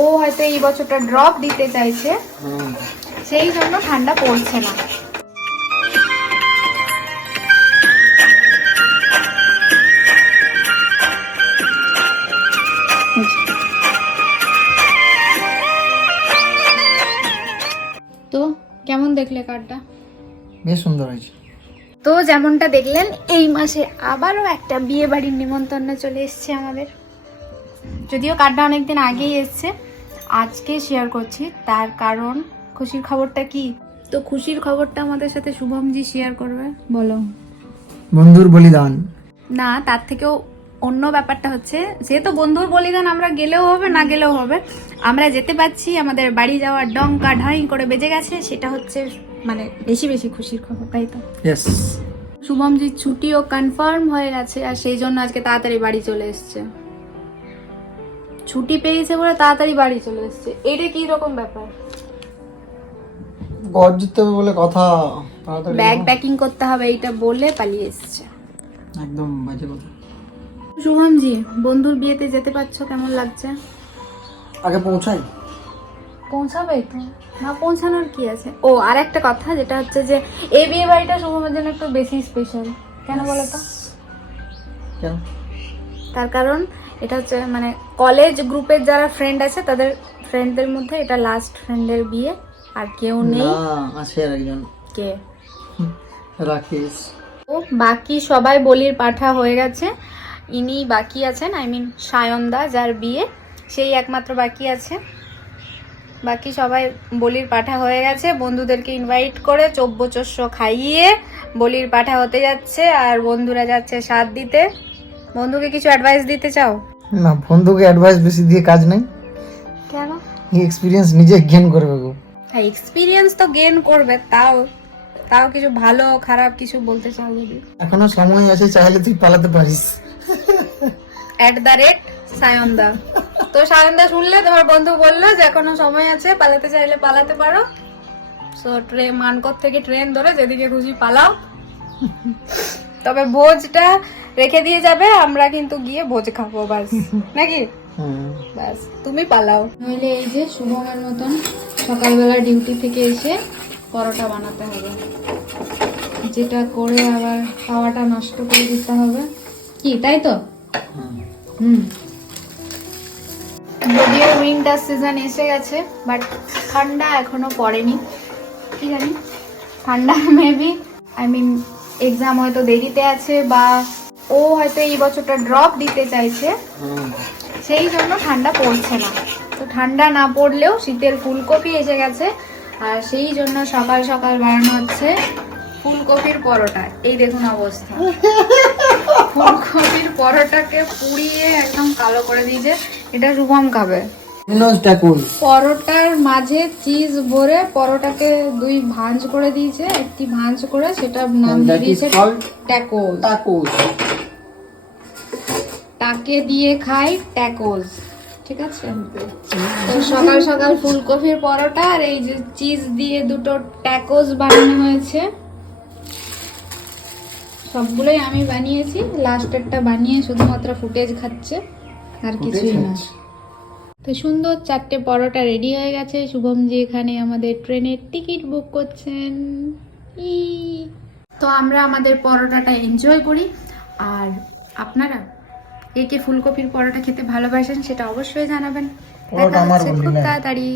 ও হয়তো এই বছরটা ড্রপ দিতে চাইছে, সেই জন্য ঠান্ডা পড়ছে না। তো কেমন দেখলে কার্ডটা? বেশ সুন্দর হয়েছে। তো যেমনটা দেখলেন, এই মাসে আবারও একটা বিয়ে বাড়ির নিমন্ত্রণ চলে এসছে আমাদের। যদিও কার্ডটা অনেকদিন আগেই এসছে, আজকে শেয়ার করছি। তার কারণ খুশির খবরটা কি? তো খুশির খবরটা আমাদের সাথে শুভমজি শেয়ার করবে। বলো। বন্ধুর বলিদান না, তার থেকেও অন্য ব্যাপারটা হচ্ছে, যেহেতু বন্ধুর বলিদান আমরা গেলেও হবে না গেলেও হবে, আমরা যেতে পারছি, আমাদের বাড়ি যাওয়ার ডঙ্কা ঢাই করে বেজে গেছে, সেটা হচ্ছে মানে বেশি বেশি খুশির খবর, তাই তো? ইয়েস। শুভমজির ছুটিও কনফার্ম হয়ে গেছে, আর সেই জন্য আজকে তাড়াতাড়ি বাড়ি চলে এসছে। ছুটি পেয়েছে বলে তাড়াতাড়ি বাড়ি চলে এসছে, এটা কি রকম ব্যাপার? গজ জিততে হবে বলে কথা, তাড়াতাড়ি ব্যাগ প্যাকিং করতে হবে এইটা বলে পালিয়ে এসছে। একদম বাজে কথা। শুভমজি, বন্ধুর বিয়েতে যেতে পারছো, কেমন লাগছে? আগে পৌঁছাই। পৌঁছাবে তো, না পৌঁছানোর কি আছে? ও আর একটা কথা, যেটা হচ্ছে যে এই বিয়ে বাড়িটা শুভমের জন্য একটু বেশি স্পেশাল। কেন বলো তো? কেন? তার কারণ এটা হচ্ছে মানে কলেজ গ্রুপের যারা ফ্রেন্ড আছে তাদের ফ্রেন্ডদের মধ্যে এটা লাস্ট ফ্রেন্ডের বিয়ে, আর কেউ নেই। না, আছে আর একজন। কে? রাকেশ। ও বাকি সবাই বলির পাঠা হয়ে গেছে, ইনি বাকি আছেন, আই মিন সায়নদা, যার বিয়ে, সেই একমাত্র বাকি আছে। বাকি সবাই বলির পাঠা হয়ে গেছে, বন্ধুদেরকে ইনভাইট করে চব্বচস্য খাইয়ে বলির পাঠা হতে যাচ্ছে, আর বন্ধুরা যাচ্ছে সাথ দিতে। বন্ধুকে কিছু অ্যাডভাইস দিতে চাও? না, বন্ধুকে অ্যাডভাইস বেশি দিয়ে কাজ নেই। কেন? এই এক্সপিরিয়েন্স নিজে গেইন করবে গো। হ্যাঁ, এক্সপিরিয়েন্স তো গেইন করবে, তাও তাও কিছু ভালো খারাপ কিছু বলতে চাও যদি? এখনো সময় আছে, চাইলে তুই পালাতে পারিস। @সায়নদা। তো সায়নদা শুনলে, তোমার বন্ধু বললো যে এখনো সময় আছে, পালাতে চাইলে পালাতে পারো। সো মানকর থেকে ট্রেন ধরে যেদিকে খুশি পালাও, তবে ভোজটা রেখে দিয়ে যাবে, আমরা কিন্তু গিয়ে ভোজ খাবো, বাস নাকি? বাস তুমি পালাও। নইলে এই যে শুভমের মতন সকালবেলা ডিউটি থেকে এসে পরোটা বানাতে হবে, যেটা করে আবার খাওয়াটা নষ্ট করে দিতে হবে, কি তাই তো? যদিও উইন্টার সিজন এসে গেছে, বাট ঠান্ডা এখনো পড়েনি। কি জানি, ঠান্ডা মেবি আই মিন এক্সাম হয়তো দেরিতে আছে, বা ও হয়তো এই বছরটা ড্রপ দিতে চাইছে, সেই জন্য ঠান্ডা পড়ছে না। তো ঠান্ডা না পড়লেও শীতের ফুলকপি এসে গেছে, আর সেই জন্য সকাল সকাল বানানো হচ্ছে ফুলকপির পরোটা। এই দেখুন অবস্থা, ফুলকপির পরোটাকে পুড়িয়ে একদম কালো করে দিয়েছে। এটা শুভম খাবে। পরোটার মাঝে চিজ ভরে পরোটাকে দুই ভাঁজ করে দিয়েছে, একটি ভাঁজ করে সেটা নাম দিয়ে দিয়েছে ট্যাকোস। তাকে দিয়ে খাই ট্যাকোস, ঠিক আছে? তো সকাল সকাল ফুলকপির পরোটা আর এই যে চিজ দিয়ে দুটো ট্যাকোস বানানো হয়েছে। সবগুলোই আমি বানিয়েছি, লাস্টেরটা বানিয়ে শুধুমাত্র ফুটেজ খাচ্ছে, আর কিছুই না। তো সুন্দর 4টে পরোটা রেডি হয়ে গেছে। শুভমজি এখানে আমাদের ট্রেনের টিকিট বুক করছেন। তো আমরা আমাদের পরোটাটা এনজয় করি, আর আপনারা কে কে ফুলকপির পরোটা খেতে ভালোবাসেন সেটা অবশ্যই জানাবেন। দেখা হচ্ছে খুব তাড়াতাড়ি।